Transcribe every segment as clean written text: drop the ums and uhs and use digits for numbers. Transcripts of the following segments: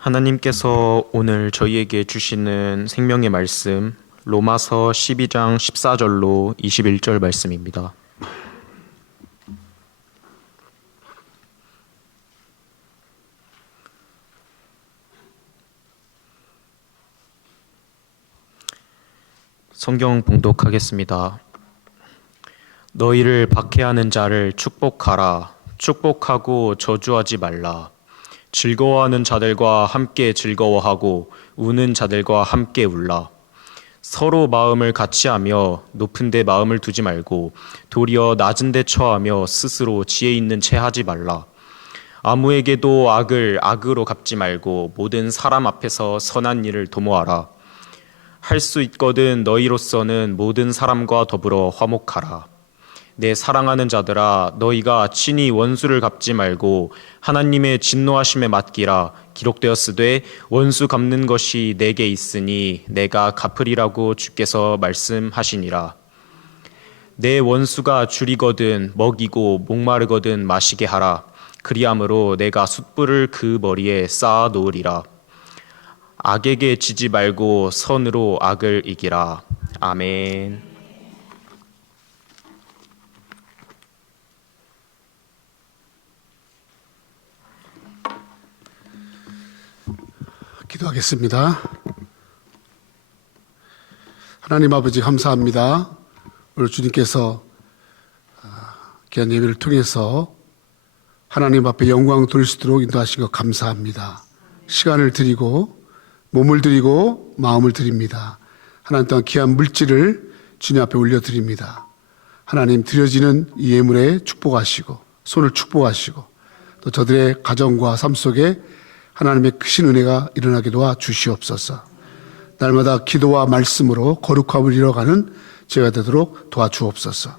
하나님께서 오늘 저희에게 주시는 생명의 말씀 로마서 12장 14절로 21절 말씀입니다. 성경 봉독하겠습니다. 너희를 박해하는 자를 축복하라. 축복하고 저주하지 말라. 즐거워하는 자들과 함께 즐거워하고 우는 자들과 함께 울라. 서로 마음을 같이하며 높은 데 마음을 두지 말고 도리어 낮은 데 처하며 스스로 지혜 있는 채 하지 말라. 아무에게도 악을 악으로 갚지 말고 모든 사람 앞에서 선한 일을 도모하라. 할 수 있거든 너희로서는 모든 사람과 더불어 화목하라. 내 사랑하는 자들아, 너희가 친히 원수를 갚지 말고 하나님의 진노하심에 맡기라. 기록되었으되 원수 갚는 것이 내게 있으니 내가 갚으리라고 주께서 말씀하시니라. 내 원수가 줄이거든 먹이고 목마르거든 마시게 하라. 그리함으로 내가 숯불을 그 머리에 쌓아 놓으리라. 악에게 지지 말고 선으로 악을 이기라. 아멘. 기도하겠습니다. 하나님 아버지 감사합니다. 오늘 주님께서 귀한 예배를 통해서 하나님 앞에 영광 돌릴 수 있도록 인도하신 것 감사합니다. 시간을 드리고 몸을 드리고 마음을 드립니다. 하나님 또한 귀한 물질을 주님 앞에 올려드립니다. 하나님 드려지는 이 예물에 축복하시고 손을 축복하시고 또 저들의 가정과 삶 속에 하나님의 크신 은혜가 일어나게 도와 주시옵소서. 날마다 기도와 말씀으로 거룩함을 이뤄가는 제가 되도록 도와주옵소서.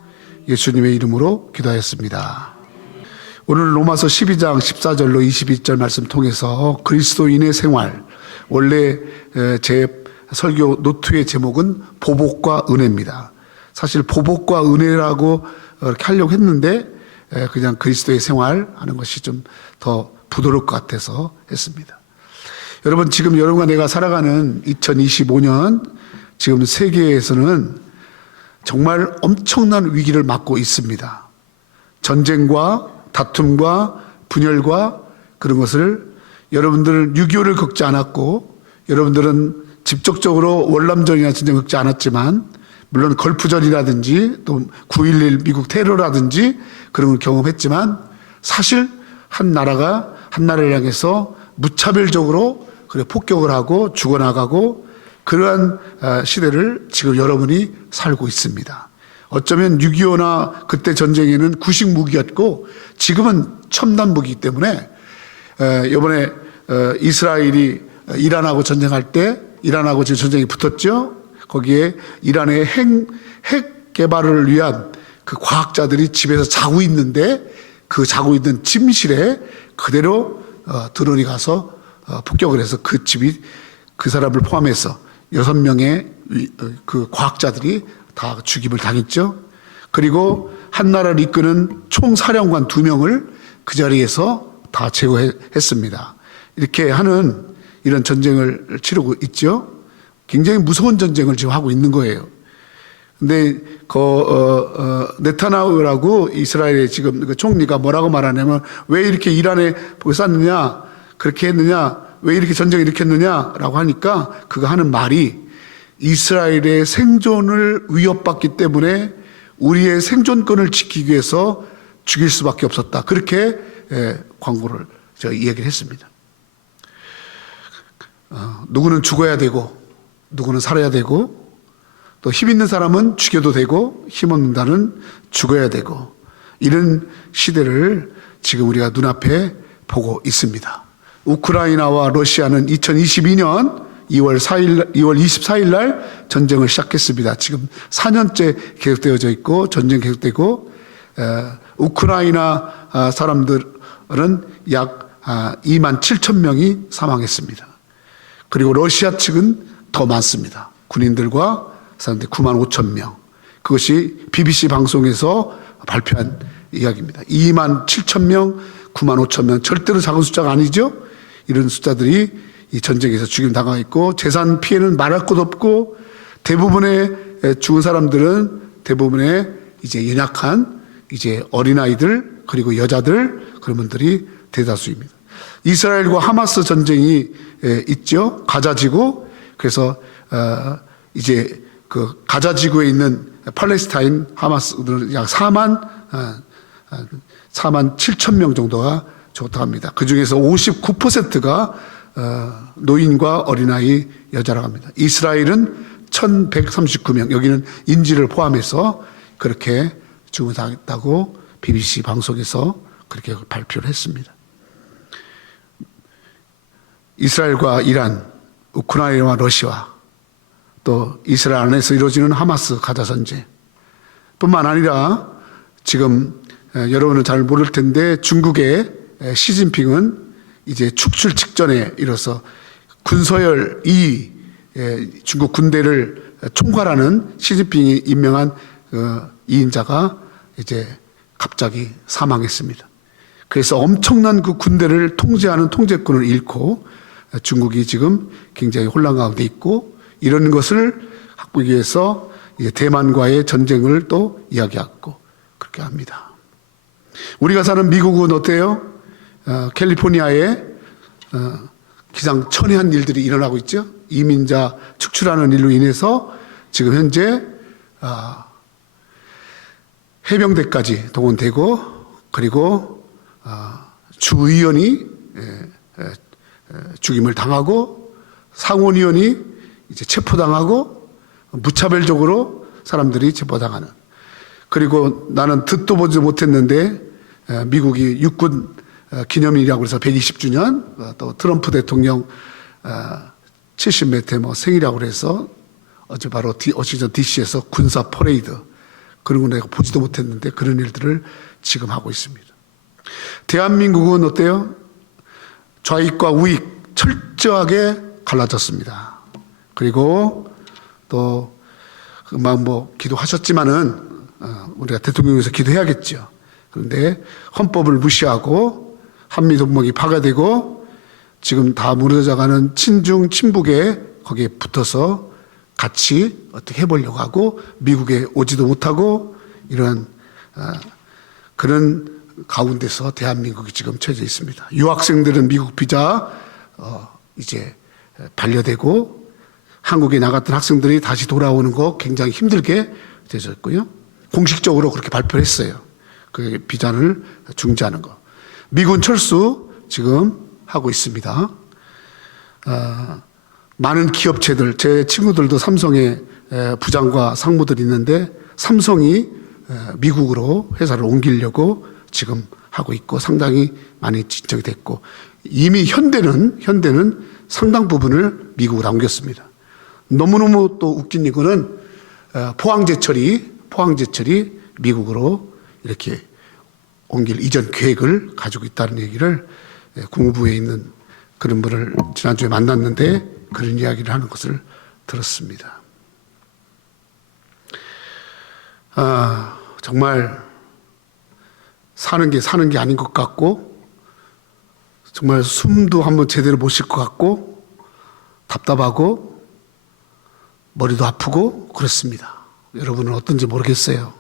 예수님의 이름으로 기도하였습니다. 오늘 로마서 12장 14절로 22절 말씀 통해서 그리스도인의 생활, 원래 제 설교 노트의 제목은 보복과 은혜입니다. 사실 보복과 은혜라고 이렇게 하려고 했는데 그냥 그리스도의 생활 하는 것이 좀 더 부드러울 것 같아서 했습니다. 여러분, 지금 여러분과 내가 살아가는 2025년 지금 세계에서는 정말 엄청난 위기를 맞고 있습니다. 전쟁과 다툼과 분열과 그런 것을 여러분들은 6.25를 겪지 않았고 여러분들은 직접적으로 월남전이나 전쟁을 겪지 않았지만 물론 걸프전이라든지 또 9.11 미국 테러라든지 그런 걸 경험했지만 사실 한 나라가 한 나라를 향해서 무차별적으로 폭격을 하고 죽어나가고 그러한 시대를 지금 여러분이 살고 있습니다. 어쩌면 6.25나 그때 전쟁에는 구식 무기였고 지금은 첨단 무기이기 때문에 이번에 이스라엘이 이란하고 전쟁할 때 이란하고 지금 전쟁이 붙었죠. 거기에 이란의 핵 개발을 위한 그 과학자들이 집에서 자고 있는데 그 자고 있는 침실에 그대로 드론이 가서 폭격을 해서 그 집이 그 사람을 포함해서 6명의 그 과학자들이 다 죽임을 당했죠. 그리고 한 나라를 이끄는 총사령관 2명을 그 자리에서 다 제거했습니다. 이렇게 하는 이런 전쟁을 치르고 있죠. 굉장히 무서운 전쟁을 지금 하고 있는 거예요. 근데 네타냐후라고 이스라엘의 지금 그 총리가 뭐라고 말하냐면 왜 이렇게 이란에 쐈느냐, 그렇게 했느냐, 왜 이렇게 전쟁을 일으켰느냐라고 하니까 그가 하는 말이 이스라엘의 생존을 위협받기 때문에 우리의 생존권을 지키기 위해서 죽일 수밖에 없었다. 그렇게 광고를 제가 이야기를 했습니다. 누구는 죽어야 되고 누구는 살아야 되고 또 힘 있는 사람은 죽여도 되고 힘 없는 자는 죽어야 되고 이런 시대를 지금 우리가 눈앞에 보고 있습니다. 우크라이나와 러시아는 2022년 2월 24일 날 전쟁을 시작했습니다. 지금 4년째 계속되어져 있고 전쟁 계속되고 우크라이나 사람들은 약 2만 7천 명이 사망했습니다. 그리고 러시아 측은 더 많습니다. 군인들과 사람들 9만 5천 명. 그것이 BBC 방송에서 발표한 이야기입니다. 2만 7천 명, 9만 5천 명. 절대로 작은 숫자가 아니죠. 이런 숫자들이 이 전쟁에서 죽임 당하고 있고 재산 피해는 말할 것 없고 대부분의 죽은 사람들은 대부분의 이제 연약한 이제 어린아이들 그리고 여자들 그런 분들이 대다수입니다. 이스라엘과 하마스 전쟁이 있죠. 가자지구. 그래서 이제 그 가자지구에 있는 팔레스타인 하마스들 약 4만 7천 명 정도가 죽었다고 합니다. 그 중에서 59%가 노인과 어린아이 여자라고 합니다. 이스라엘은 1139명, 여기는 인지를 포함해서 그렇게 죽음당했다고 BBC 방송에서 그렇게 발표를 했습니다. 이스라엘과 이란, 우크라이나와 러시아, 또 이스라엘 안에서 이루어지는 하마스 가자 전쟁 뿐만 아니라 지금 여러분은 잘 모를 텐데 중국의 시진핑은 이제 축출 직전에 이뤄서 군서열 2 중국 군대를 총괄하는 시진핑이 임명한 2인자가 이제 갑자기 사망했습니다. 그래서 엄청난 그 군대를 통제하는 통제권을 잃고 중국이 지금 굉장히 혼란 가운데 있고 이런 것을 확보하기 위해서 이제 대만과의 전쟁을 또 이야기하고 그렇게 합니다. 우리가 사는 미국은 어때요? 캘리포니아에 기상천외한 일들이 일어나고 있죠. 이민자 축출하는 일로 인해서 지금 현재 해병대까지 동원되고 그리고 주의원이 죽임을 당하고 상원의원이 이제 체포당하고 무차별적으로 사람들이 체포당하는. 그리고 나는 듣도 보지 못했는데 미국이 육군 기념일이라고 해서 120주년 또 트럼프 대통령 70몇 회 뭐 생일이라고 해서 어제 바로 워싱턴 DC에서 군사 퍼레이드 그런 거 내가 보지도 못했는데 그런 일들을 지금 하고 있습니다. 대한민국은 어때요? 좌익과 우익 철저하게 갈라졌습니다. 그리고 또 막 뭐 기도하셨지만은 우리가 대통령에서 기도해야겠죠. 그런데 헌법을 무시하고 한미동맹이 파괴되고 지금 다 무너져가는 친중 친북에 거기에 붙어서 같이 어떻게 해보려고 하고 미국에 오지도 못하고 이런 그런 가운데서 대한민국이 지금 처해져 있습니다. 유학생들은 미국 비자 이제 반려되고 한국에 나갔던 학생들이 다시 돌아오는 거 굉장히 힘들게 되었고요. 공식적으로 그렇게 발표를 했어요. 그 비자를 중지하는 거. 미군 철수 지금 하고 있습니다. 많은 기업체들, 제 친구들도 삼성의 부장과 상무들이 있는데 삼성이 미국으로 회사를 옮기려고 지금 하고 있고 상당히 많이 진척이 됐고 이미 현대는 상당 부분을 미국으로 옮겼습니다. 너무너무 또 웃긴 이거는 포항제철이 미국으로 이렇게 옮길 이전 계획을 가지고 있다는 얘기를 국무부에 있는 그런 분을 지난주에 만났는데 그런 이야기를 하는 것을 들었습니다. 정말 사는 게 아닌 것 같고 정말 숨도 한번 제대로 못 쉴 것 같고 답답하고 머리도 아프고 그렇습니다. 여러분은 어떤지 모르겠어요.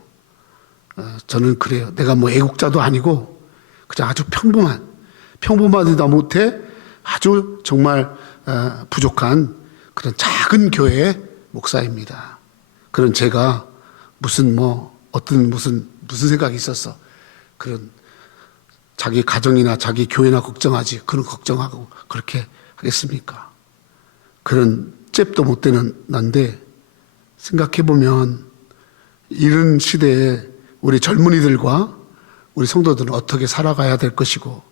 저는 그래요. 내가 뭐 애국자도 아니고 그냥 아주 평범하지도 못해 아주 정말 부족한 그런 작은 교회의 목사입니다. 그런 제가 무슨 생각이 있어서 그런 자기 가정이나 자기 교회나 걱정하지 그런 걱정하고 그렇게 하겠습니까? 그런 잽도 못 되는 난데 생각해보면 이런 시대에 우리 젊은이들과 우리 성도들은 어떻게 살아가야 될 것이고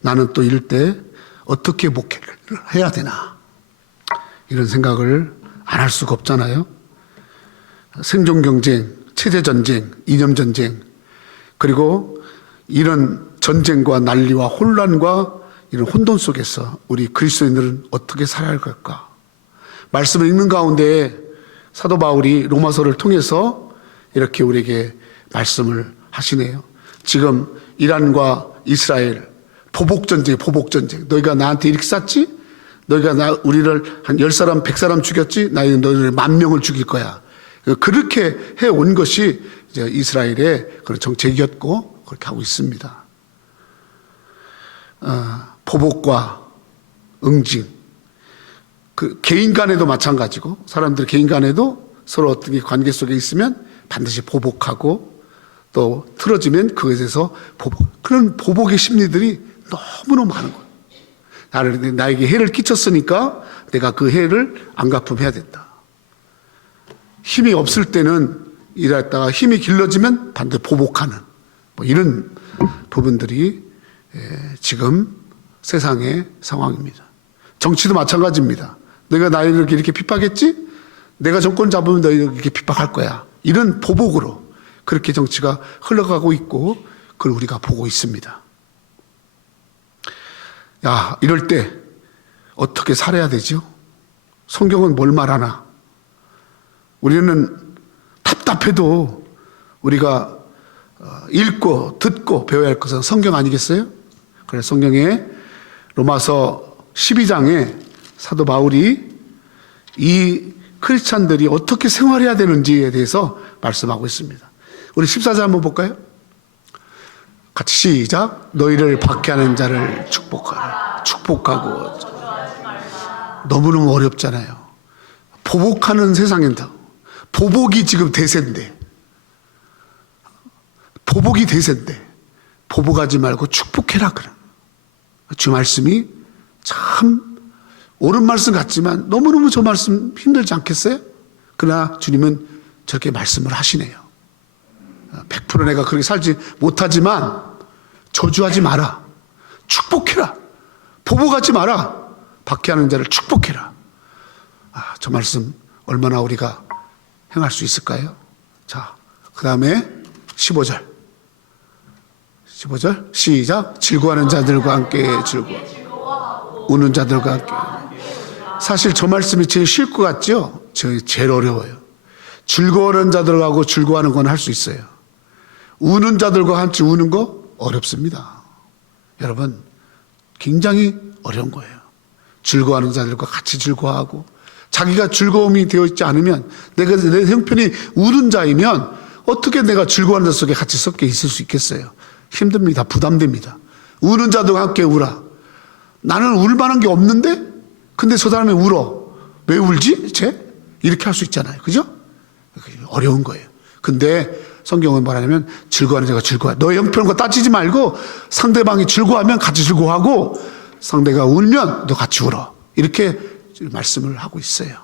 나는 또 이럴 때 어떻게 목회를 해야 되나 이런 생각을 안 할 수가 없잖아요. 생존 경쟁, 체제 전쟁, 이념 전쟁 그리고 이런 전쟁과 난리와 혼란과 이런 혼돈 속에서 우리 그리스도인들은 어떻게 살아야 할까? 말씀을 읽는 가운데 사도 바울이 로마서를 통해서 이렇게 우리에게 말씀을 하시네요. 지금 이란과 이스라엘 보복전쟁. 너희가 나한테 이렇게 쐈지? 너희가 우리를 한 10사람, 100사람 죽였지? 나는 너희를 10,000명을 죽일 거야. 그렇게 해온 것이 이제 이스라엘의 그런 정책이었고, 그렇게 하고 있습니다. 보복과 응징. 그 개인 간에도 마찬가지고, 사람들 개인 간에도 서로 어떤 관계 속에 있으면 반드시 보복하고, 또 틀어지면 그것에 대해서 그런 보복의 심리들이 너무너무 많은 거예요. 나에게 해를 끼쳤으니까 내가 그 해를 안 갚으면 해야 된다. 힘이 없을 때는 일했다가 힘이 길러지면 반드시 보복하는 뭐 이런 부분들이 지금 세상의 상황입니다. 정치도 마찬가지입니다. 내가 나를 이렇게 핍박했지? 내가 정권 잡으면 너희 이렇게 핍박할 거야. 이런 보복으로 그렇게 정치가 흘러가고 있고 그걸 우리가 보고 있습니다. 야, 이럴 때 어떻게 살아야 되죠? 성경은 뭘 말하나? 우리는 답답해도 우리가 읽고 듣고 배워야 할 것은 성경 아니겠어요? 그래서 성경에 로마서 12장에 사도 바울이 이 크리스찬들이 어떻게 생활해야 되는지에 대해서 말씀하고 있습니다. 우리 14절 한번 볼까요? 같이 시작. 너희를 박해하는 자를 축복하라. 축복하고. 너무너무 어렵잖아요. 보복하는 세상인데 보복이 지금 대세인데 보복이 대세인데 보복하지 말고 축복해라. 그럼 주 말씀이 참 옳은 말씀 같지만 너무너무 저 말씀 힘들지 않겠어요? 그러나 주님은 저렇게 말씀을 하시네요. 100% 내가 그렇게 살지 못하지만 저주하지 마라. 축복해라. 보복하지 마라. 박해하는 자를 축복해라. 저 말씀 얼마나 우리가 행할 수 있을까요? 자, 그 다음에 15절 시작. 즐거워하는 자들과 함께 즐거워, 우는 자들과 함께. 사실 저 말씀이 제일 쉬울 것 같죠? 제일 어려워요. 즐거워하는 자들하고 즐거워하는 건 할 수 있어요. 우는 자들과 함께 우는 거 어렵습니다. 여러분, 굉장히 어려운 거예요. 즐거워하는 자들과 같이 즐거워하고, 자기가 즐거움이 되어 있지 않으면, 내 형편이 우는 자이면 어떻게 내가 즐거워하는 자 속에 같이 섞여 있을 수 있겠어요? 힘듭니다. 부담됩니다. 우는 자들과 함께 울어. 나는 울 만한 게 없는데? 근데 저 사람이 울어. 왜 울지? 쟤? 이렇게 할 수 있잖아요. 그죠? 어려운 거예요. 근데 성경은 뭐라냐면 즐거워하는 자가 즐거워. 너의 형편과 따지지 말고 상대방이 즐거워하면 같이 즐거워하고 상대가 울면 너 같이 울어. 이렇게 말씀을 하고 있어요.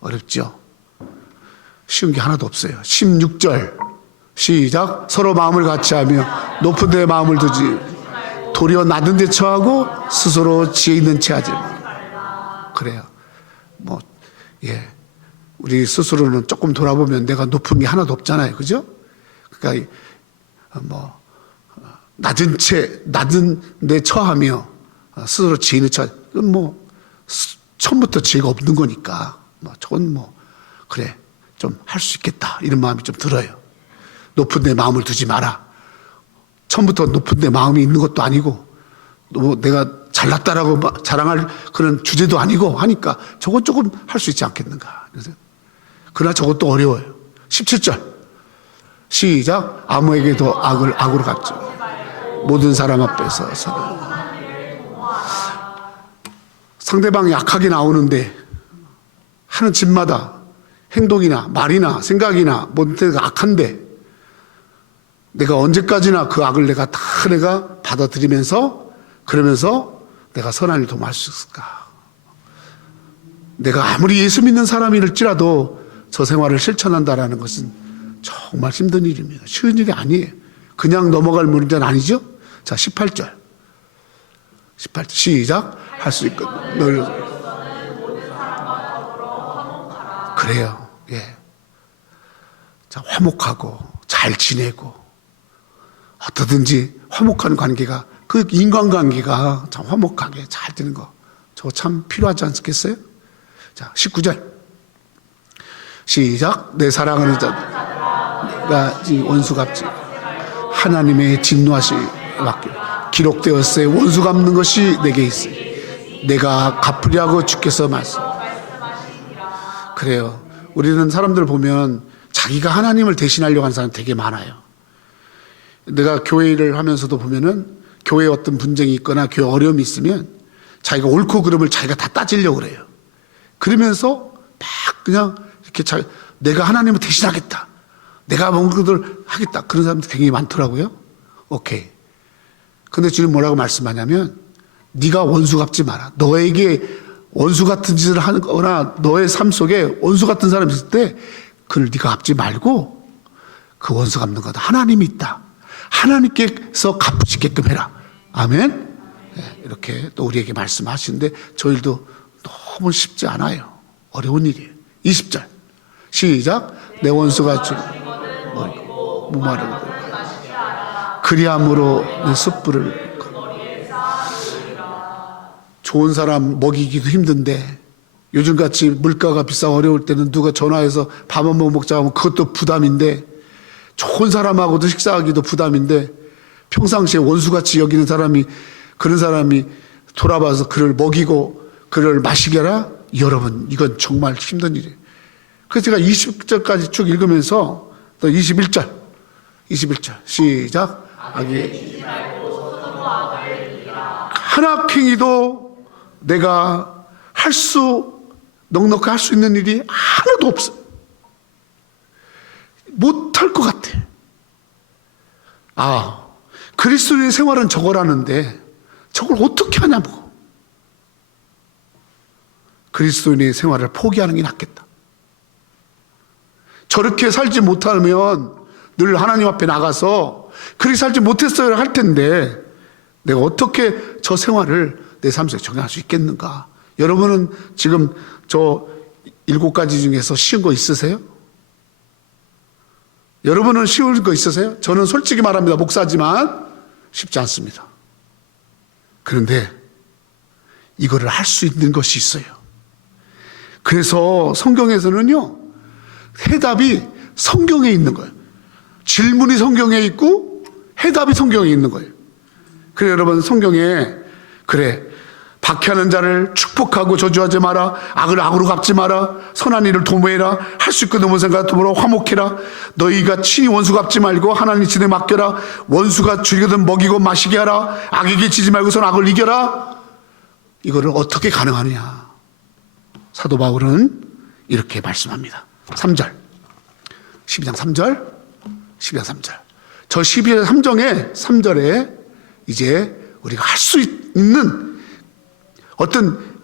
어렵죠? 쉬운 게 하나도 없어요. 16절 시작. 서로 마음을 같이 하며 높은 데 마음을 두지 도리어 낮은 데 처하고 스스로 지혜 있는 채 하지 마. 그래요. 우리 스스로는 조금 돌아보면 내가 높은 게 하나도 없잖아요. 그죠? 그러니까 낮은 데 처하며 스스로 지혜 있는 채. 처음부터 지혜가 없는 거니까 저건 그래 좀 할 수 있겠다 이런 마음이 좀 들어요. 높은 데 마음을 두지 마라. 처음부터 높은 데 마음이 있는 것도 아니고 내가 잘났다라고 자랑할 그런 주제도 아니고 하니까 저건 조금 할 수 있지 않겠는가. 그러나 저것도 어려워요. 17절 시작. 아무에게도 악을 악으로 갚지 모든 사람 앞에서 상대방이 악하게 나오는데 하는 짓마다 행동이나 말이나 생각이나 뭔가 악한데 내가 언제까지나 그 악을 내가 받아들이면서 그러면서 내가 선한 일 도모할 수 있을까? 내가 아무리 예수 믿는 사람일지라도 저 생활을 실천한다라는 것은 정말 힘든 일입니다. 쉬운 일이 아니에요. 그냥 넘어갈 문제는 아니죠? 자, 18절 시작. 할 수 있거든. 그래요. 예. 자, 화목하고 잘 지내고 어떠든지 화목한 관계가 그 인간관계가 참 화목하게 잘 되는 거 저거 참 필요하지 않겠어요? 자, 19절 시작. 내 사랑하는 자가 원수 갚지 하나님의 진노하시 맡겨 기록되었으니 원수 갚는 것이 내게 있으니 내가 갚으려고 주께서 말씀. 그래요. 우리는 사람들 보면 자기가 하나님을 대신하려고 하는 사람 되게 많아요. 내가 교회 일을 하면서도 보면은 교회에 어떤 분쟁이 있거나 교회 어려움이 있으면 자기가 옳고 그름을 자기가 다 따지려고 그래요. 그러면서 막 그냥 이렇게 내가 하나님을 대신하겠다. 내가 뭔 것을 하겠다. 그런 사람들 굉장히 많더라고요. 오케이. 근데 주님 뭐라고 말씀하냐면 네가 원수 갚지 마라. 너에게 원수 같은 짓을 하거나 너의 삶 속에 원수 같은 사람이 있을 때 그를 네가 갚지 말고 그 원수 갚는 거다. 하나님이 있다. 하나님께서 갚으시게끔 해라. 아멘. 네, 이렇게 또 우리에게 말씀하시는데 저 일도 너무 쉽지 않아요. 어려운 일이에요. 20절 시작. 내 원수가 무마르고 그리함으로 내 숯불을. 좋은 사람 먹이기도 힘든데 요즘같이 물가가 비싸고 어려울 때는 누가 전화해서 밥 한 번 먹자 하면 그것도 부담인데 좋은 사람하고도 식사하기도 부담인데 평상시에 원수같이 여기는 사람이 그런 사람이 돌아봐서 그를 먹이고 그를 마시게 하라? 여러분 이건 정말 힘든 일이에요. 그래서 제가 20절까지 쭉 읽으면서 또 21절 시작. 한 악행이도 내가 넉넉히 할 수 있는 일이 하나도 없어. 못할 것 같아. 그리스도의 생활은 저거라는데 저걸 어떻게 하냐고. 그리스도인의 생활을 포기하는 게 낫겠다. 저렇게 살지 못하면 늘 하나님 앞에 나가서 그렇게 살지 못했어야 할 텐데 내가 어떻게 저 생활을 내 삶 속에 적용할 수 있겠는가. 여러분은 지금 저 7가지 중에서 쉬운 거 있으세요? 여러분은 쉬운 거 있으세요? 저는 솔직히 말합니다. 목사지만 쉽지 않습니다. 그런데 이거를 할 수 있는 것이 있어요. 그래서 성경에서는요, 해답이 성경에 있는 거예요. 질문이 성경에 있고 해답이 성경에 있는 거예요. 그래 여러분 성경에 박해하는 자를 축복하고 저주하지 마라. 악을 악으로 갚지 마라. 선한 일을 도모해라. 할 수 있고 넘은 생각 도모로 화목해라. 너희가 친히 원수 갚지 말고 하나님 진에 맡겨라. 원수가 주려든 먹이고 마시게 하라. 악에게 지지 말고선 악을 이겨라. 이거를 어떻게 가능하느냐. 사도 바울은 이렇게 말씀합니다. 3절 12장 3절 12장 3절 저 12장 3절에 이제 우리가 할 수 있는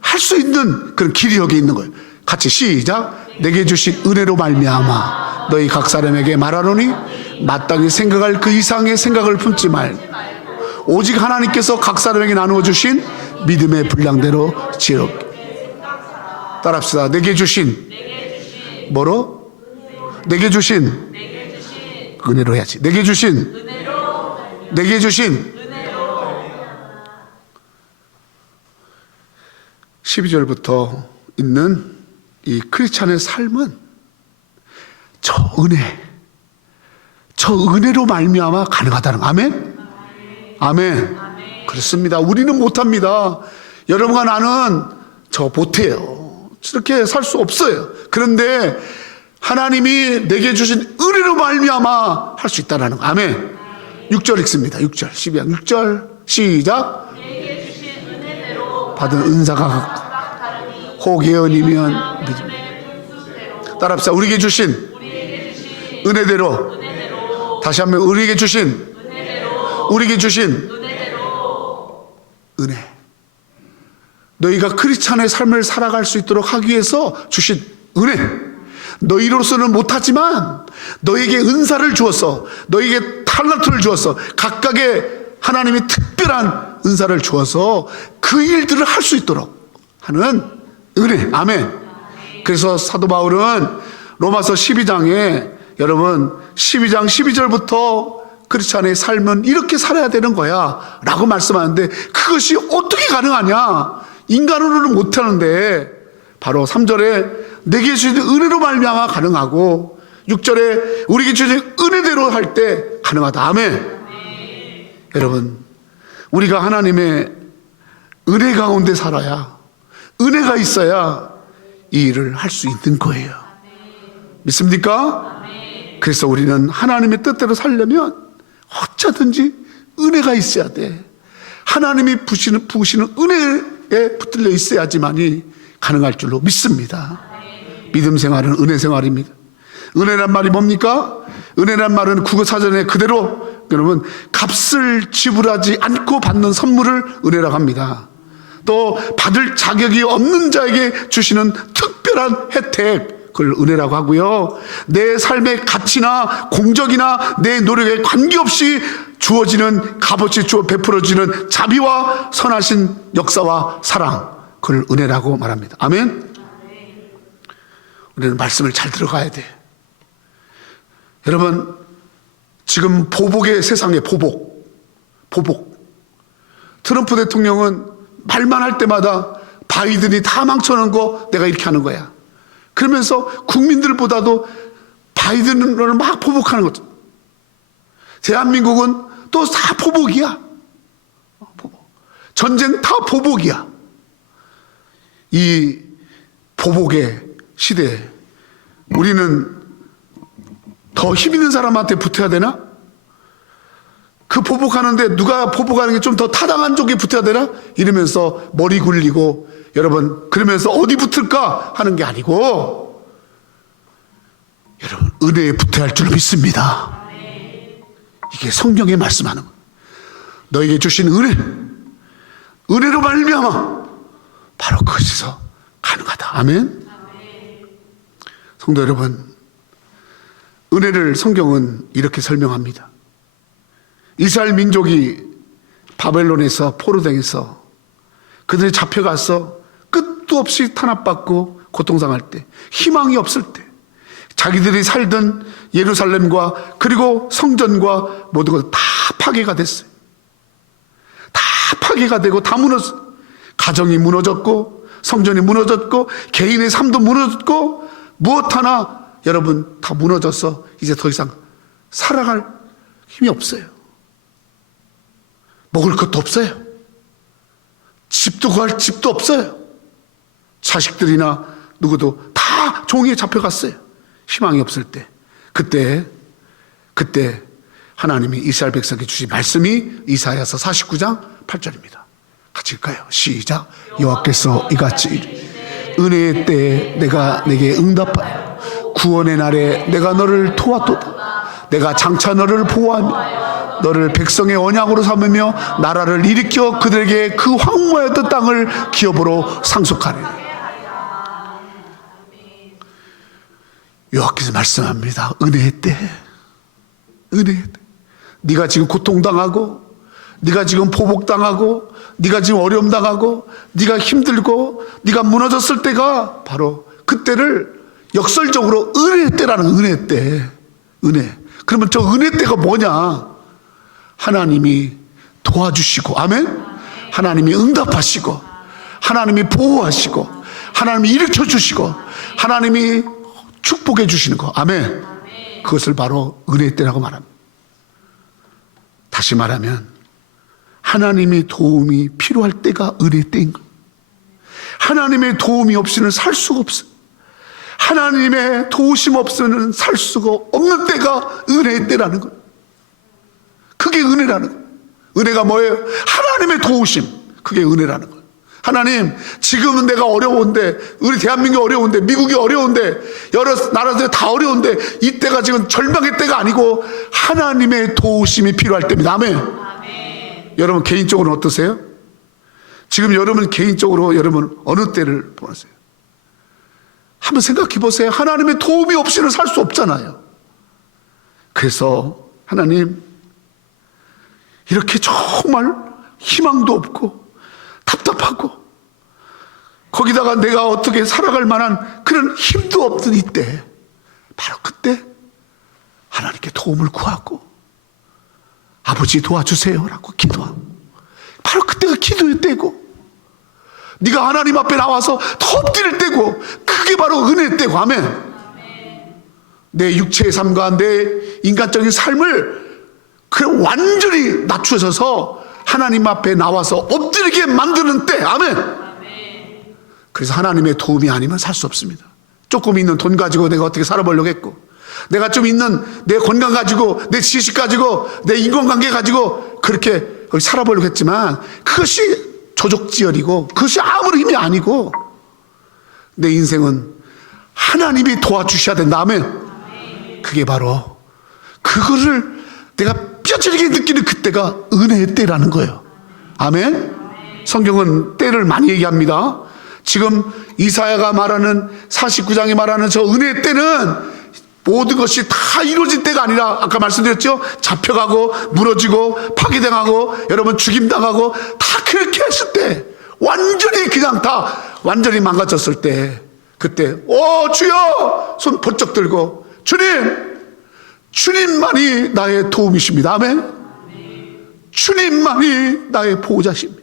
할 수 있는 그런 길이 여기 있는 거예요. 같이 시작. 내게 주신 은혜로 말미암아 너희 각 사람에게 말하노니 마땅히 생각할 그 이상의 생각을 품지 말고 오직 하나님께서 각 사람에게 나누어 주신 믿음의 분량대로 지혜롭게 따라합시다. 내게 주신 뭐로? 내게 주신 은혜로 해야지. 내게 주신 12절부터 있는 이 크리스찬의 삶은 저 은혜로 말미암아 가능하다는. 아멘. 그렇습니다. 우리는 못합니다. 여러분과 나는 저 못해요. 저렇게 살 수 없어요. 그런데 하나님이 내게 주신 은혜로 말미암아 할 수 있다는 거. 아멘. 6절 읽습니다. 6절 12장 6절 시작. 받은 은사가 혹 예언이면 믿음. 따라합시다. 우리에게 주신 은혜대로. 다시 한번 우리에게 주신 은혜. 너희가 크리스찬의 삶을 살아갈 수 있도록 하기 위해서 주신 은혜. 너희로서는 못하지만 너에게 은사를 주어서 너에게 탤런트를 주어서 각각의 하나님이 특별한 은사를 주어서 그 일들을 할 수 있도록 하는 은혜. 아멘. 그래서 사도 바울은 로마서 12장에 여러분 12장 12절부터 크리스찬의 삶은 이렇게 살아야 되는 거야 라고 말씀하는데 그것이 어떻게 가능하냐. 인간으로는 못하는데 바로 3절에 내게 주신 은혜로 말미암아 가능하고 6절에 우리에게 주신 은혜대로 할 때 가능하다. 아멘. 여러분 우리가 하나님의 은혜 가운데 살아야 은혜가 있어야 이 일을 할 수 있는 거예요. 믿습니까? 그래서 우리는 하나님의 뜻대로 살려면 어쩌든지 은혜가 있어야 돼. 하나님이 부으시는 은혜에 붙들려 있어야지만이 가능할 줄로 믿습니다. 믿음 생활은 은혜 생활입니다. 은혜란 말이 뭡니까? 은혜란 말은 국어사전에 그대로 여러분 값을 지불하지 않고 받는 선물을 은혜라고 합니다. 또 받을 자격이 없는 자에게 주시는 특별한 혜택, 그걸 은혜라고 하고요. 내 삶의 가치나 공적이나 내 노력에 관계없이 주어지는 값없이 베풀어지는 자비와 선하신 역사와 사랑, 그걸 은혜라고 말합니다. 아멘. 우리는 말씀을 잘 들어가야 돼. 여러분, 지금 보복의 세상에 보복. 트럼프 대통령은 말만 할 때마다 바이든이 다 망쳐놓은 거 내가 이렇게 하는 거야. 그러면서 국민들보다도 바이든을 막 보복하는 거죠. 대한민국은 또 다 보복이야. 전쟁 다 보복이야. 이 보복의 시대에 우리는 더 힘 있는 사람한테 붙어야 되나? 그 보복하는데 누가 보복하는 게 좀 더 타당한 쪽에 붙어야 되나? 이러면서 머리 굴리고, 여러분, 그러면서 어디 붙을까 하는 게 아니고, 여러분, 은혜에 붙어야 할 줄 믿습니다. 이게 성경에 말씀하는 거예요. 너에게 주신 은혜로 말미암아 바로 그것에서 가능하다. 아멘. 성도 여러분, 은혜를 성경은 이렇게 설명합니다. 이스라엘 민족이 바벨론에서 포로당해서 그들이 잡혀가서 끝도 없이 탄압받고 고통당할 때, 희망이 없을 때, 자기들이 살던 예루살렘과 그리고 성전과 모두가 다 파괴가 됐어요. 다 파괴가 되고 다 무너졌어요. 가정이 무너졌고 성전이 무너졌고 개인의 삶도 무너졌고 무엇 하나 여러분 다 무너져서 이제 더 이상 살아갈 힘이 없어요. 먹을 것도 없어요. 집도 구할 집도 없어요. 자식들이나 누구도 다 종이에 잡혀갔어요. 희망이 없을 때, 그때 하나님이 이스라엘 백성에게 주신 말씀이 이사야서 49장 8절입니다. 같이 읽까요? 시작. 여호와께서 이같이 이르시되 은혜의 때에 내가 내게 응답하여 구원의 날에 내가 너를 도왔도다. 내가 장차 너를 보호하며 너를 백성의 언약으로 삼으며 나라를 일으켜 그들에게 그 황무하였던 땅을 기업으로 상속하리라. 여호와께서 말씀합니다. 은혜의 때, 네가 지금 고통당하고, 네가 지금 보복당하고, 네가 지금 어려움당하고, 네가 힘들고, 네가 무너졌을 때가 바로 그때를 역설적으로 은혜의 때라는 은혜의 때. 은혜. 그러면 저 은혜의 때가 뭐냐? 하나님이 도와주시고, 아멘? 하나님이 응답하시고, 하나님이 보호하시고, 하나님이 일으켜주시고, 하나님이 축복해 주시는 거. 아멘. 그것을 바로 은혜의 때라고 말합니다. 다시 말하면 하나님의 도움이 필요할 때가 은혜의 때인 거예요. 하나님의 도움이 없이는 살 수가 없어요. 하나님의 도우심 없이는 살 수가 없는 때가 은혜의 때라는 거예요. 그게 은혜라는 거예요. 은혜가 뭐예요? 하나님의 도우심. 그게 은혜라는 거예요. 하나님, 지금은 내가 어려운데, 우리 대한민국이 어려운데, 미국이 어려운데, 여러 나라들이 다 어려운데, 이때가 지금 절망의 때가 아니고 하나님의 도우심이 필요할 때입니다. 아멘. 여러분 개인적으로는 어떠세요? 지금 여러분 개인적으로 여러분 어느 때를 보내세요? 한번 생각해 보세요. 하나님의 도움이 없이는 살 수 없잖아요. 그래서 하나님, 이렇게 정말 희망도 없고 답답하고 거기다가 내가 어떻게 살아갈 만한 그런 힘도 없던 이때, 바로 그때 하나님께 도움을 구하고 아버지 도와주세요라고 기도하고, 바로 그때가 기도의 때고, 네가 하나님 앞에 나와서 더 엎드릴 때고, 그게 바로 은혜의 때고. 아멘. 내 육체의 삶과 내 인간적인 삶을 그 완전히 낮추셔서 하나님 앞에 나와서 엎드리게 만드는 때. 아멘. 그래서 하나님의 도움이 아니면 살 수 없습니다. 조금 있는 돈 가지고 내가 어떻게 살아보려고 했고, 내가 좀 있는 내 건강 가지고, 내 지식 가지고, 내 인간관계 가지고 그렇게 살아보려고 했지만 그것이 조족지혈이고 그것이 아무런 힘이 아니고, 내 인생은 하나님이 도와주셔야 된다. 아멘. 그게 바로 그거를 내가 뼈저리게 느끼는 그때가 은혜의 때라는 거예요. 아멘. 성경은 때를 많이 얘기합니다. 지금 이사야가 말하는 49장에 말하는 저 은혜의 때는 모든 것이 다 이루어진 때가 아니라, 아까 말씀드렸죠? 잡혀가고 무너지고 파괴당하고 여러분 죽임당하고 다 그렇게 했을 때, 완전히 그냥 다 완전히 망가졌을 때, 그때 주여 손 번쩍 들고 주님만이 나의 도움이십니다. 아멘. 주님만이 나의 보호자십니다.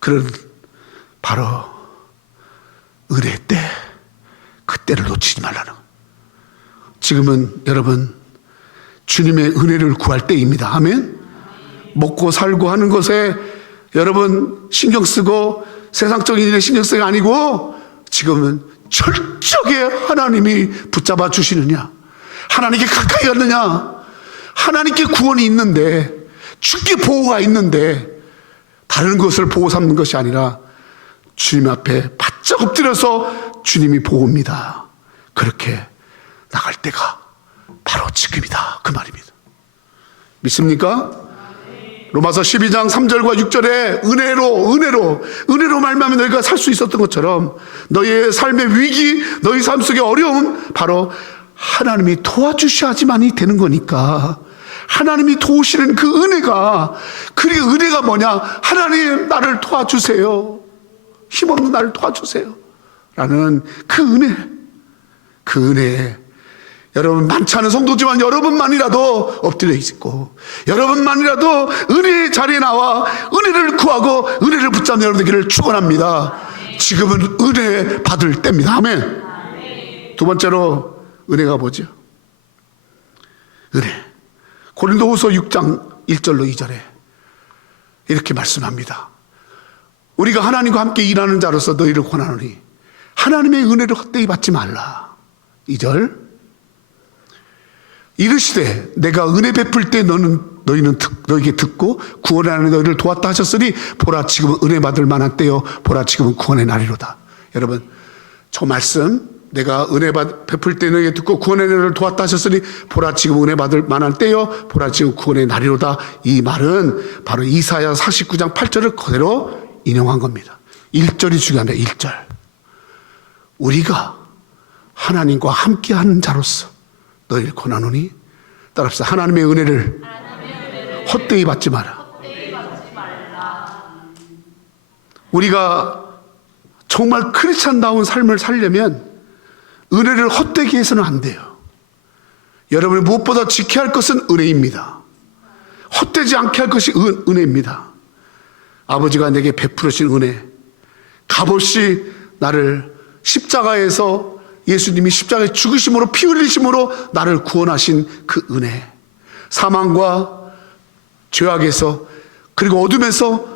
그런 바로 은혜의 때, 그때를 놓치지 말라는 거예요. 지금은 여러분 주님의 은혜를 구할 때입니다. 아멘. 먹고 살고 하는 것에 여러분 신경 쓰고 세상적인 일에 신경 쓰는 게 아니고, 지금은 철저하게 하나님이 붙잡아 주시느냐, 하나님께 가까이 갔느냐, 하나님께 구원이 있는데, 주께 보호가 있는데 다른 것을 보호 삼는 것이 아니라 주님 앞에 바짝 엎드려서 주님이 보호입니다. 그렇게 나갈 때가 바로 지금이다, 그 말입니다. 믿습니까? 로마서 12장 3절과 6절에 은혜로 말미암아 너희가 살 수 있었던 것처럼, 너희의 삶의 위기, 너희 삶 속의 어려움, 바로 하나님이 도와주셔야지만이 되는 거니까, 하나님이 도우시는 그 은혜가, 그게 은혜가 뭐냐? 하나님 나를 도와주세요, 힘없는 나를 도와주세요 라는 그 은혜에 여러분 많지 않은 성도지만 여러분만이라도 엎드려 있고, 여러분만이라도 은혜의 자리에 나와 은혜를 구하고 은혜를 붙잡는 여러분들에게 축원합니다. 지금은 은혜 받을 때입니다. 아멘. 두 번째로 은혜가 뭐죠? 은혜. 고린도후서 6장 1절로 2절에 이렇게 말씀합니다. 우리가 하나님과 함께 일하는 자로서 너희를 권하노니 하나님의 은혜를 헛되이 받지 말라. 2절. 이르시되 내가 은혜 베풀 때 너희에게 듣고 구원의 날에 너희를 도왔다 하셨으니 보라 지금은 은혜 받을 만한 때요 보라 지금은 구원의 날이로다. 여러분, 저 말씀, 내가 은혜 베풀 때 너희에게 듣고 구원의 날을 도왔다 하셨으니 보라 지금 은혜 받을 만한 때요 보라 지금 구원의 날이로다. 이 말은 바로 이사야 49장 8절을 그대로 인용한 겁니다. 1절이 중요합니다. 1절. 우리가 하나님과 함께하는 자로서 너희를 권하노니, 따라합시다. 하나님의 은혜를 헛되이 받지 마라. 우리가 정말 크리스찬다운 삶을 살려면 은혜를 헛되게 해서는 안 돼요. 여러분이 무엇보다 지켜야 할 것은 은혜입니다. 헛되지 않게 할 것이 은혜입니다. 아버지가 내게 베풀으신 은혜, 값없이 나를 십자가에서 예수님이 십자가에 죽으심으로 피 흘리심으로 나를 구원하신 그 은혜, 사망과 죄악에서 그리고 어둠에서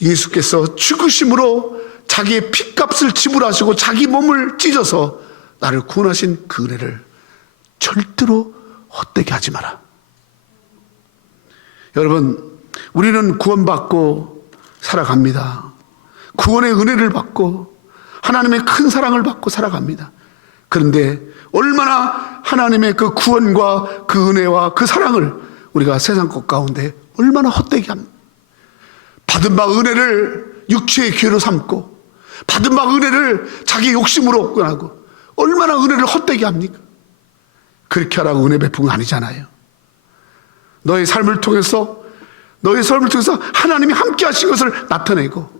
예수께서 죽으심으로 자기의 피값을 지불하시고 자기 몸을 찢어서 나를 구원하신 그 은혜를 절대로 헛되게 하지 마라. 여러분, 우리는 구원받고 살아갑니다. 구원의 은혜를 받고 하나님의 큰 사랑을 받고 살아갑니다. 그런데 얼마나 하나님의 그 구원과 그 은혜와 그 사랑을 우리가 세상 것 가운데 얼마나 헛되게 합니까? 받은 바 은혜를 육체의 기회로 삼고 받은 바 은혜를 자기 욕심으로 얻고하고 얼마나 은혜를 헛되게 합니까? 그렇게 하라고 은혜 베푼 건 아니잖아요. 너의 삶을 통해서 하나님이 함께 하신 것을 나타내고,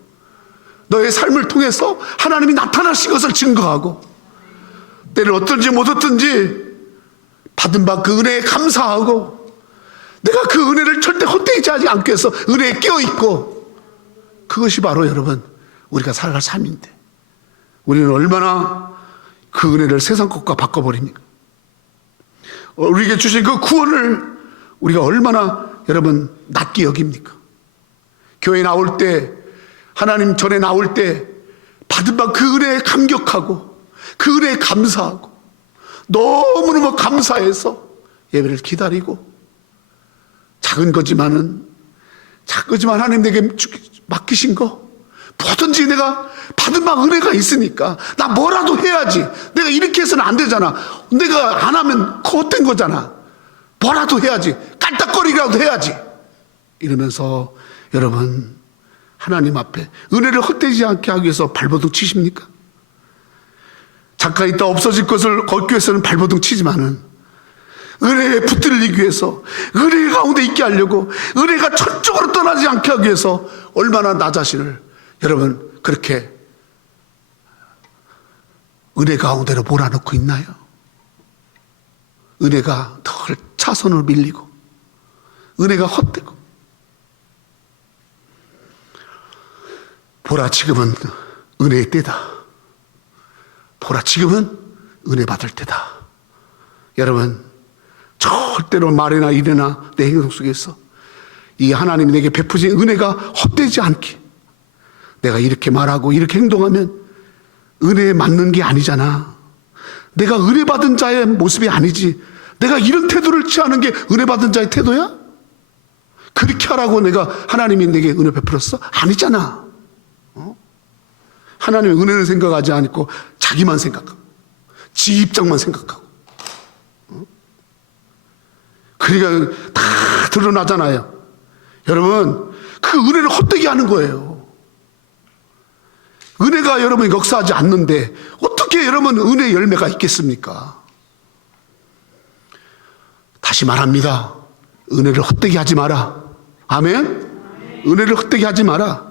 너의 삶을 통해서 하나님이 나타나신 것을 증거하고, 때를 어떤지 못 어떤지 받은 바 그 은혜에 감사하고, 내가 그 은혜를 절대 헛되이 하지 않기 위해서 은혜에 끼어있고, 그것이 바로 여러분 우리가 살아갈 삶인데, 우리는 얼마나 그 은혜를 세상 것과 바꿔버립니까? 우리에게 주신 그 구원을 우리가 얼마나 여러분 낮게 여깁니까? 교회 나올 때, 하나님 전에 나올 때 받은 바 그 은혜에 감격하고 그 은혜에 감사하고 너무너무 감사해서 예배를 기다리고 작은 거지만 하나님 내게 맡기신 거 뭐든지 내가 받은 바 은혜가 있으니까 나 뭐라도 해야지. 내가 이렇게 해서는 안 되잖아. 내가 안 하면 헛된 거잖아. 뭐라도 해야지. 깔딱거리라도 해야지. 이러면서 여러분 하나님 앞에 은혜를 헛되지 않게 하기 위해서 발버둥 치십니까? 잠깐 있다 없어질 것을 걷기 위해서는 발버둥 치지만은 은혜에 붙들리기 위해서 은혜 가운데 있게 하려고 은혜가 천쪽으로 떠나지 않게 하기 위해서 얼마나 나 자신을 여러분 그렇게 은혜 가운데로 몰아넣고 있나요? 은혜가 덜 차선으로 밀리고 은혜가 헛되고 보라 지금은 은혜의 때다. 보라 지금은 은혜 받을 때다. 여러분 절대로 말이나 일이나 내 행동 속에서 이 하나님이 내게 베푸신 은혜가 헛되지 않게 내가 이렇게 말하고 이렇게 행동하면 은혜에 맞는 게 아니잖아. 내가 은혜 받은 자의 모습이 아니지. 내가 이런 태도를 취하는 게 은혜 받은 자의 태도야? 그렇게 하라고 내가 하나님이 내게 은혜 베풀었어? 아니잖아. 하나님의 은혜를 생각하지 않고 자기만 생각하고 지 입장만 생각하고 그러니까 다 드러나잖아요. 여러분 그 은혜를 헛되게 하는 거예요. 은혜가 여러분 역사하지 않는데 어떻게 여러분 은혜의 열매가 있겠습니까? 다시 말합니다. 은혜를 헛되게 하지 마라. 아멘? 은혜를 헛되게 하지 마라.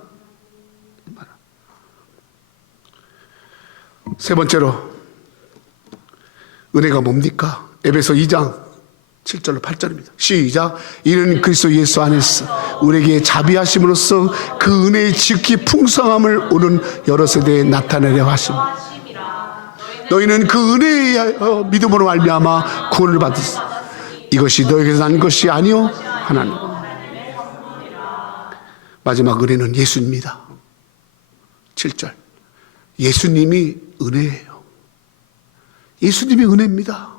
세 번째로 은혜가 뭡니까? 에베소 2장 7절로 8절입니다. 시작. 이는 그리스도 예수 안에서 우리에게 자비하심으로써 그 은혜의 지극히 풍성함을 오는 여러 세대에 나타내려 하십니다. 너희는 그 은혜의 믿음으로 말미암아 구원을 받으시. 이것이 너에게서 난 것이 아니요 하나님. 마지막 은혜는 예수입니다. 7절. 예수님이 은혜예요. 예수님이 은혜입니다.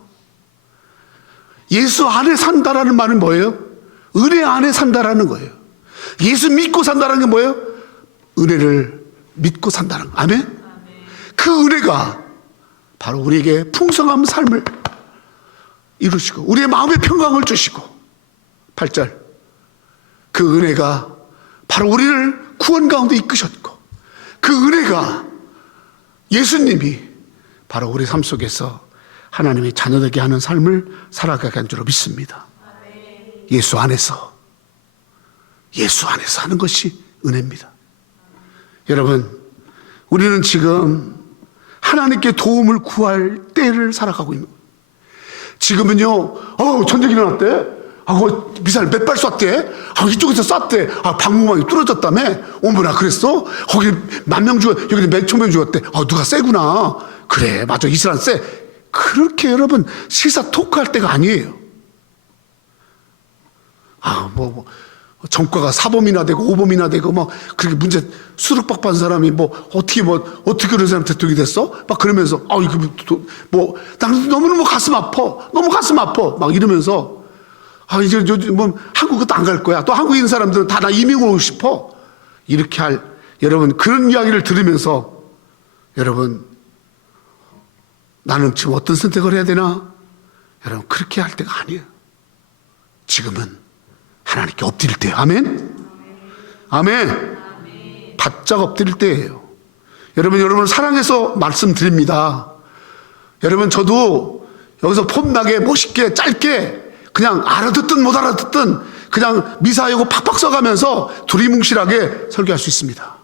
예수 안에 산다라는 말은 뭐예요? 은혜 안에 산다라는 거예요. 예수 믿고 산다라는 게 뭐예요? 은혜를 믿고 산다는 거. 아멘? 그 은혜가 바로 우리에게 풍성한 삶을 이루시고 우리의 마음의 평강을 주시고 8절 그 은혜가 바로 우리를 구원 가운데 이끄셨고 그 은혜가 예수님이 바로 우리 삶 속에서 하나님의 자녀되게 하는 삶을 살아가게 한 줄로 믿습니다. 예수 안에서 하는 것이 은혜입니다. 여러분 우리는 지금 하나님께 도움을 구할 때를 살아가고 있는 거예요. 지금은요 전쟁이 일어났대. 미사일 몇 발 쐈대. 이쪽에서 쐈대. 방공망이 뚫어졌다며. 어머나 그랬어? 거기 10,000명 죽었, 여기 몇천 명 죽었대. 누가 세구나. 그래 맞아 이스라엘 세. 그렇게 여러분 시사 토크할 때가 아니에요. 정과가 사범이나 되고 오범이나 되고 그렇게 문제 수룩박반 사람이 어떻게 그런 사람 대통령이 됐어? 막 그러면서 나는 너무너무 가슴 아파. 너무 가슴 아파. 막 이러면서 이제 한국도 안 갈 거야. 또 한국에 있는 사람들은 다 나 이민 오고 싶어. 이렇게 할 여러분 그런 이야기를 들으면서 여러분 나는 지금 어떤 선택을 해야 되나? 여러분 그렇게 할 때가 아니에요. 지금은 하나님께 엎드릴 때예요. 아멘? 아멘. 바짝 엎드릴 때예요. 여러분을 사랑해서 말씀드립니다. 여러분 저도 여기서 폼나게 멋있게 짧게 그냥 알아듣든 못 알아듣든 그냥 미사하고 팍팍 써가면서 두리뭉실하게 설교할 수 있습니다.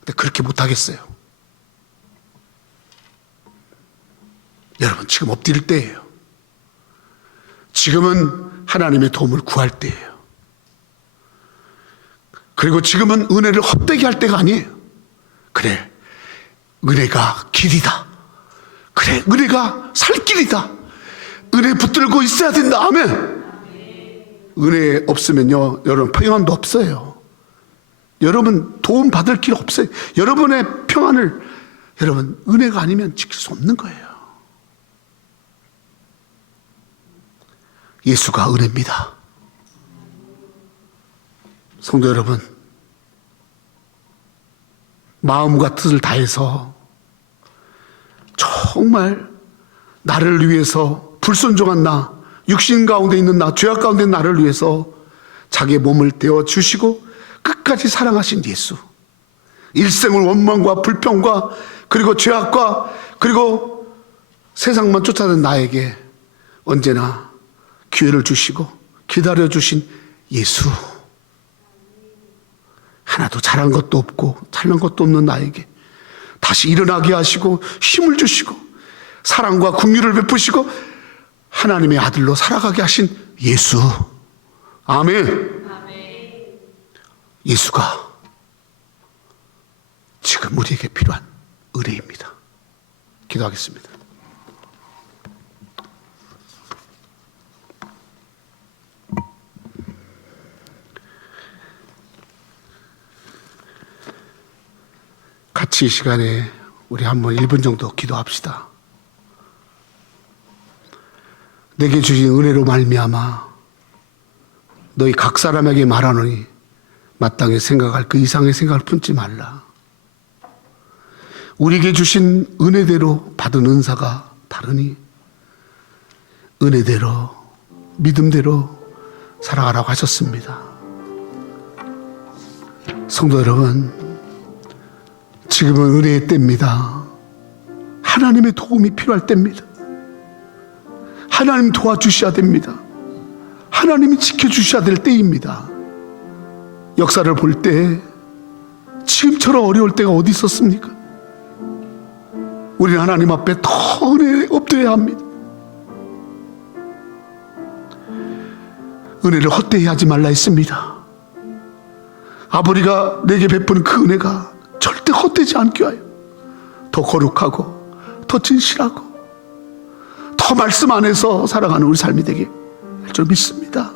근데 그렇게 못하겠어요. 여러분 지금 엎드릴 때예요. 지금은 하나님의 도움을 구할 때예요. 그리고 지금은 은혜를 헛되게 할 때가 아니에요. 그래 은혜가 길이다. 그래 은혜가 살 길이다. 은혜 붙들고 있어야 된다. 아멘. 은혜 없으면요 여러분 평안도 없어요. 여러분 도움 받을 길 없어요. 여러분의 평안을 여러분 은혜가 아니면 지킬 수 없는 거예요. 예수가 은혜입니다. 성도 여러분, 마음과 뜻을 다해서 정말 나를 위해서 불순종한 나, 육신 가운데 있는 나, 죄악 가운데 있는 나를 위해서 자기의 몸을 떼어 주시고 끝까지 사랑하신 예수, 일생을 원망과 불평과 그리고 죄악과 그리고 세상만 쫓아낸 나에게 언제나 기회를 주시고 기다려주신 예수, 하나도 잘한 것도 없고 잘난 것도 없는 나에게 다시 일어나게 하시고 힘을 주시고 사랑과 긍휼을 베푸시고 하나님의 아들로 살아가게 하신 예수. 아멘. 예수가 지금 우리에게 필요한 은혜입니다. 기도하겠습니다. 같이 이 시간에 우리 한번 1분 정도 기도합시다. 내게 주신 은혜로 말미암아 너희 각 사람에게 말하노니 마땅히 생각할 그 이상의 생각을 품지 말라. 우리에게 주신 은혜대로 받은 은사가 다르니 은혜대로 믿음대로 살아가라고 하셨습니다. 성도 여러분, 지금은 은혜의 때입니다. 하나님의 도움이 필요할 때입니다. 하나님 도와주셔야 됩니다. 하나님이 지켜주셔야 될 때입니다. 역사를 볼 때 지금처럼 어려울 때가 어디 있었습니까? 우리는 하나님 앞에 더 은혜에 엎드려야 합니다. 은혜를 헛되이 하지 말라 했습니다. 아버지가 내게 베푸는 그 은혜가 절대 헛되지 않게 하여 더 거룩하고 더 진실하고 더 말씀 안에서 살아가는 우리 삶이 되게 할 줄 믿습니다.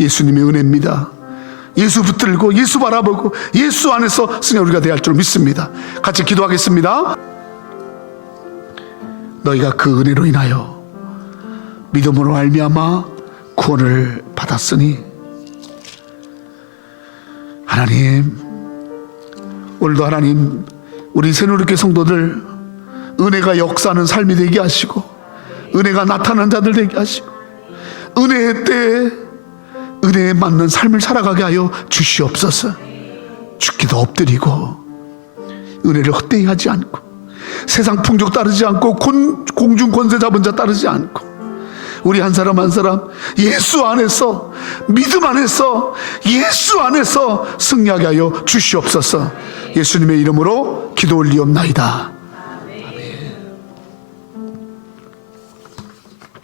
예수님의 은혜입니다. 예수 붙들고 예수 바라보고 예수 안에서 승리 우리가 되어야 할 줄 믿습니다. 같이 기도하겠습니다. 너희가 그 은혜로 인하여 믿음으로 말미암아 구원을 받았으니 하나님, 오늘도 하나님 우리 새누리교회 성도들 은혜가 역사하는 삶이 되게 하시고 은혜가 나타나는 자들 되게 하시고 은혜의 때에 은혜에 맞는 삶을 살아가게 하여 주시옵소서. 죽기도 엎드리고 은혜를 헛되이 하지 않고 세상 풍족 따르지 않고 공중 권세 잡은 자 따르지 않고 우리 한 사람 한 사람 예수 안에서 믿음 안에서 예수 안에서 승리하게 하여 주시옵소서. 예수님의 이름으로 기도 올리옵나이다.